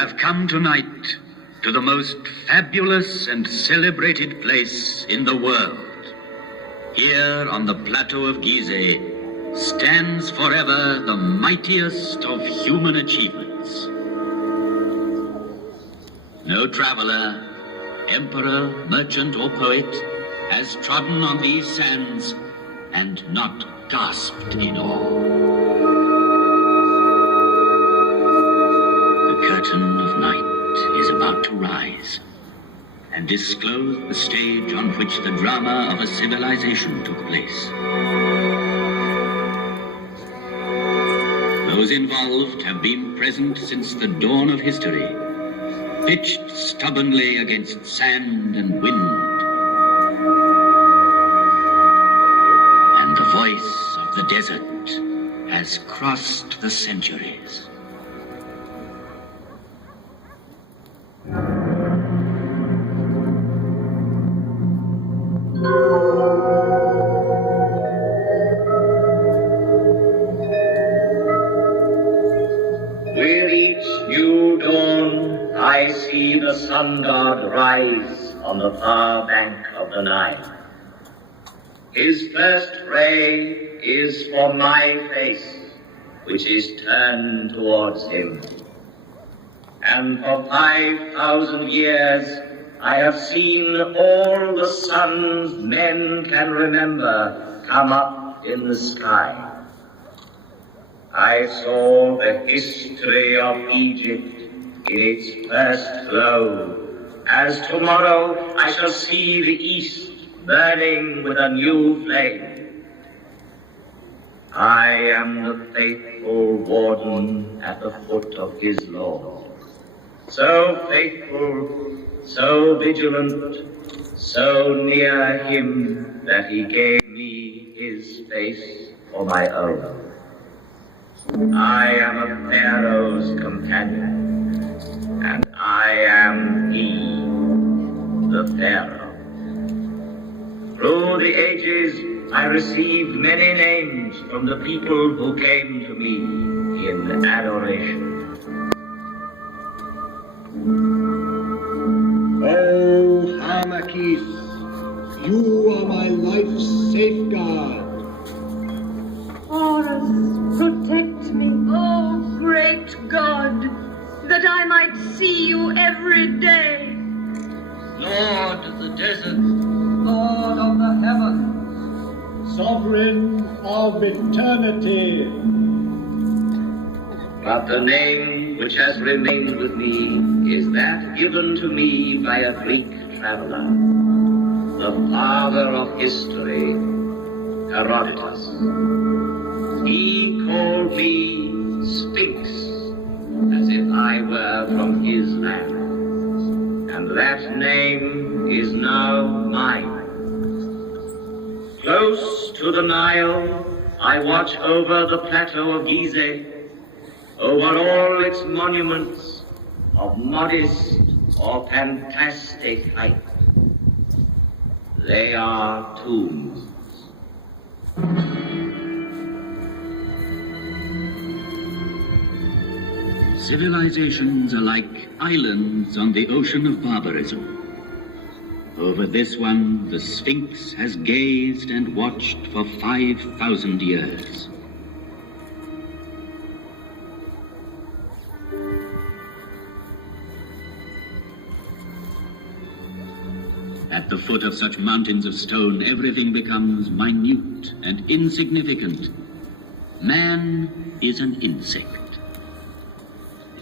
have come tonight to the most fabulous and celebrated place in the world. Here on the plateau of Giza stands forever the mightiest of human achievements. No traveler, emperor, merchant, or poet has trodden on these sands and not gasped in awe. The curtain of night is about to rise and disclose the stage on which the drama of a civilization took place. Those involved have been present since the dawn of history, pitched stubbornly against sand and wind. And the voice of the desert has crossed the centuries. I see the sun god rise on the far bank of the Nile. His first ray is for my face, which is turned towards him. And for 5,000 years I have seen all the suns men can remember come up in the sky. I saw the history of Egypt in its first flow, as tomorrow I shall see the east burning with a new flame. I am the faithful warden at the foot of his law, so faithful, so vigilant, so near him that he gave me his face for my own. I am a pharaoh's companion, and I am he, the Pharaoh. Through the ages, I received many names from the people who came to me in adoration. Oh, Harmakis, you are my life's safeguard. Horus, protect me, oh great God, that I might see you every day. Lord of the desert, Lord of the heavens, Sovereign of eternity. But the name which has remained with me is that given to me by a Greek traveler, the father of history, Herodotus. He called me Sphinx, as if I were from his land, and that name is now mine. Close to the Nile, I watch over the plateau of Giza, over all its monuments of modest or fantastic height. They are tombs. Civilizations are like islands on the ocean of barbarism. Over this one, the Sphinx has gazed and watched for 5,000 years. At the foot of such mountains of stone, everything becomes minute and insignificant. Man is an insect.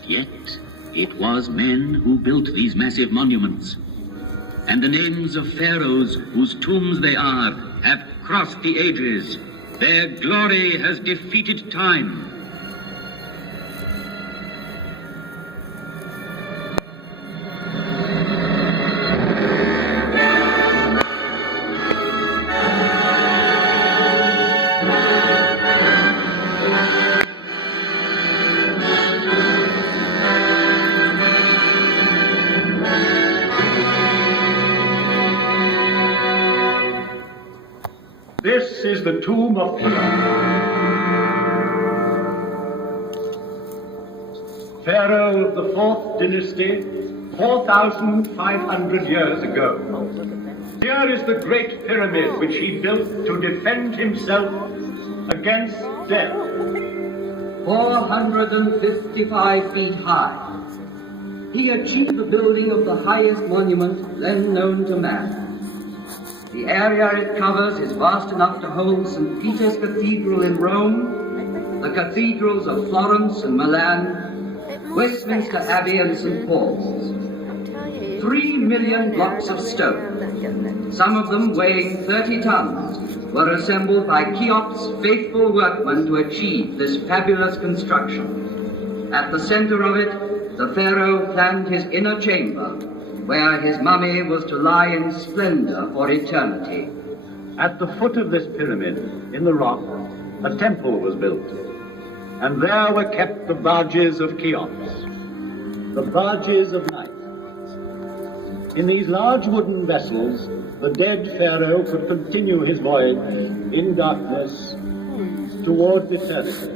Yet, it was men who built these massive monuments. And the names of pharaohs whose tombs they are have crossed the ages. Their glory has defeated time. This is the tomb of Pharaoh. pharaoh of the 4th dynasty, 4,500 years ago. Here is the great pyramid which he built to defend himself against death. 455 feet high. He achieved the building of the highest monument then known to man. The area it covers is vast enough to hold St. Peter's Cathedral in Rome, the cathedrals of Florence and Milan, Westminster Abbey and St. Paul's. 3 million blocks of stone, some of them weighing 30 tons, were assembled by Cheops' faithful workmen to achieve this fabulous construction. At the center of it, the pharaoh planned his inner chamber, where his mummy was to lie in splendor for eternity. At the foot of this pyramid, in the rock, a temple was built, and there were kept the barges of Cheops, the barges of night. In these large wooden vessels, the dead pharaoh could continue his voyage in darkness towards eternity.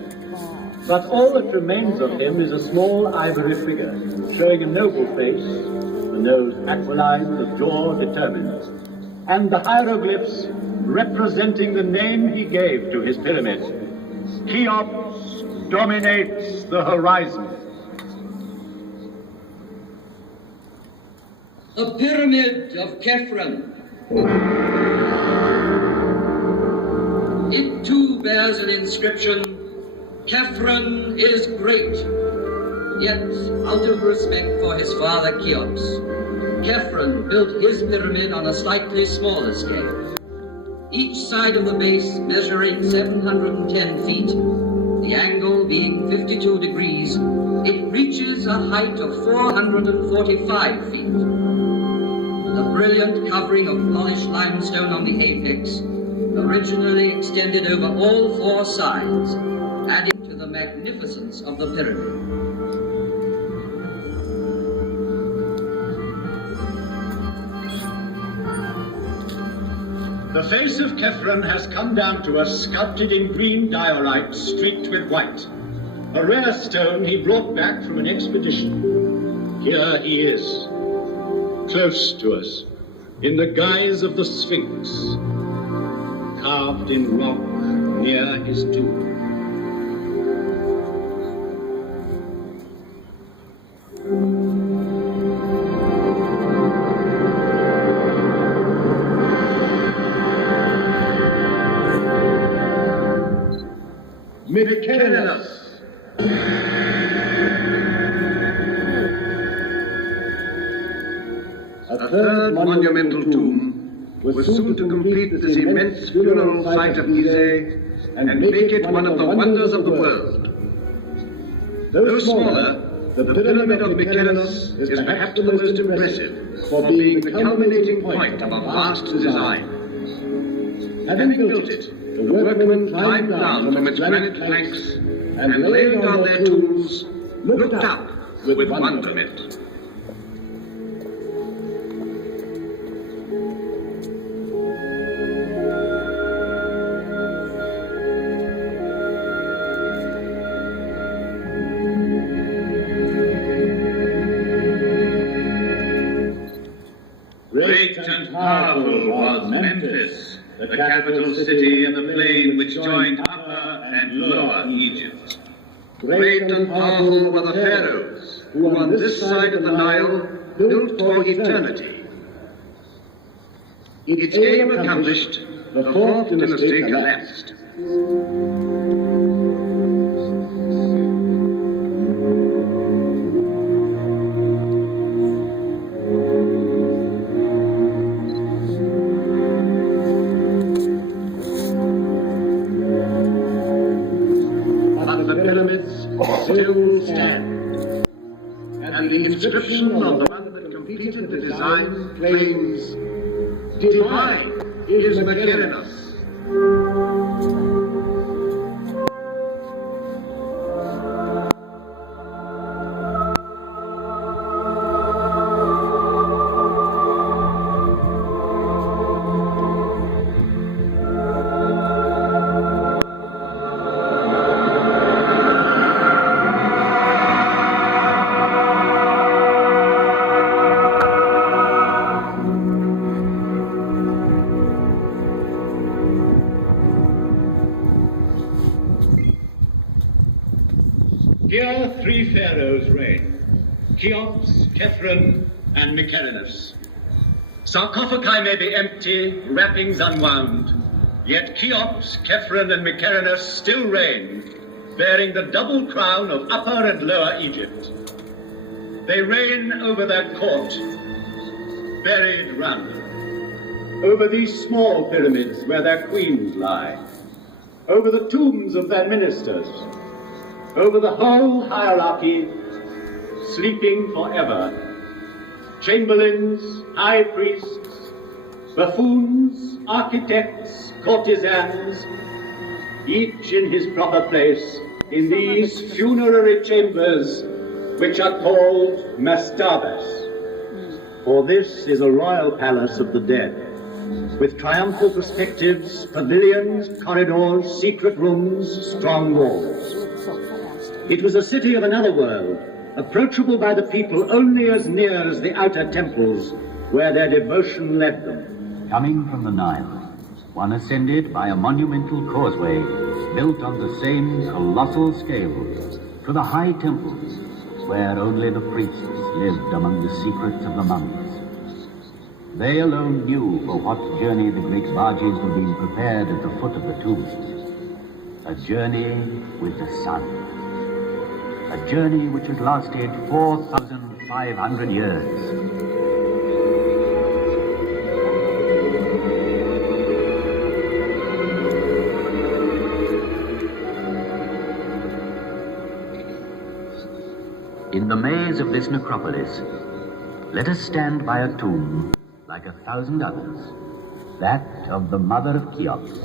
But all that remains of him is a small ivory figure, showing a noble face, the nose aquiline, the jaw determined, and the hieroglyphs representing the name he gave to his pyramid. Cheops dominates the horizon. The Pyramid of Khephren. It too bears an inscription, Khephren is great. Yet, out of respect for his father Cheops, Khephren built his pyramid on a slightly smaller scale. Each side of the base measuring 710 feet, the angle being 52 degrees, it reaches a height of 445 feet. The brilliant covering of polished limestone on the apex originally extended over all 4 sides, adding to the magnificence of the pyramid. The face of Khephren has come down to us sculpted in green diorite streaked with white, a rare stone he brought back from an expedition. Here he is, close to us, in the guise of the Sphinx, carved in rock near his tomb. A third monumental tomb was soon to complete this immense funeral site of Gizeh and make it one of the wonders of the world. Though smaller, the Pyramid of Mykonos is perhaps the most impressive for being the culminating point of a vast design. Having built it, the workmen climbed down from its granite flanks and laying down their tools, looked up with wonderment. Great and powerful was Memphis, the capital city in the plain which joined Upper and Lower Egypt. Great and powerful were the pharaohs, who on this side of the Nile built for eternity. Its aim accomplished, the 4th dynasty collapsed. Still stand. And the inscription on the one that completed the design claims, "Divine is Mykonos." Here 3 pharaohs reign, Cheops, Khephren, and Mycerinus. Sarcophagi may be empty, wrappings unwound, yet Cheops, Khephren, and Mycerinus still reign, bearing the double crown of Upper and Lower Egypt. They reign over their court, buried round them, over these small pyramids where their queens lie, over the tombs of their ministers, over the whole hierarchy, sleeping forever. Chamberlains, high priests, buffoons, architects, courtesans, each in his proper place in these funerary chambers which are called mastabas. For this is a royal palace of the dead, with triumphal perspectives, pavilions, corridors, secret rooms, strong walls. It was a city of another world, approachable by the people only as near as the outer temples where their devotion led them. Coming from the Nile, one ascended by a monumental causeway built on the same colossal scale to the high temples where only the priests lived among the secrets of the mummies. They alone knew for what journey the great barges were being prepared at the foot of the tombs. A journey with the sun. A journey which had lasted 4,500 years. In the maze of this necropolis, let us stand by a tomb like 1,000 others, that of the mother of Cheops,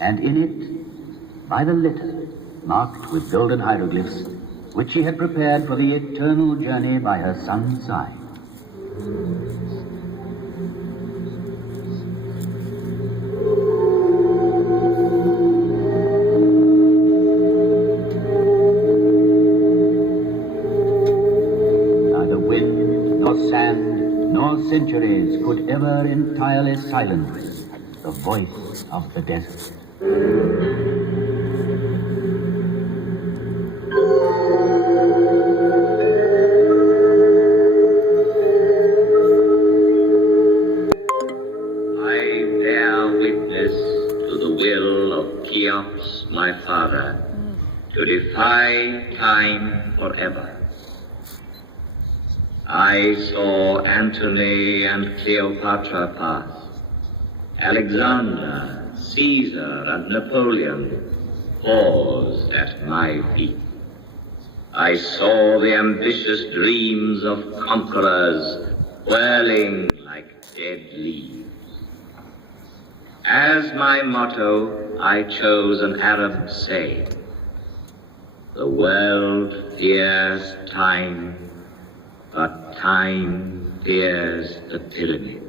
and in it, by the litter, marked with golden hieroglyphs, which she had prepared for the eternal journey by her son's side. Neither wind, nor sand, nor centuries could ever entirely silence the voice of the desert. My father, to defy time forever. I saw Antony and Cleopatra pass, Alexander, Caesar, and Napoleon paused at my feet. I saw the ambitious dreams of conquerors whirling like dead leaves. As my motto, I chose an Arab saying, "The world fears time, but time fears the pyramid."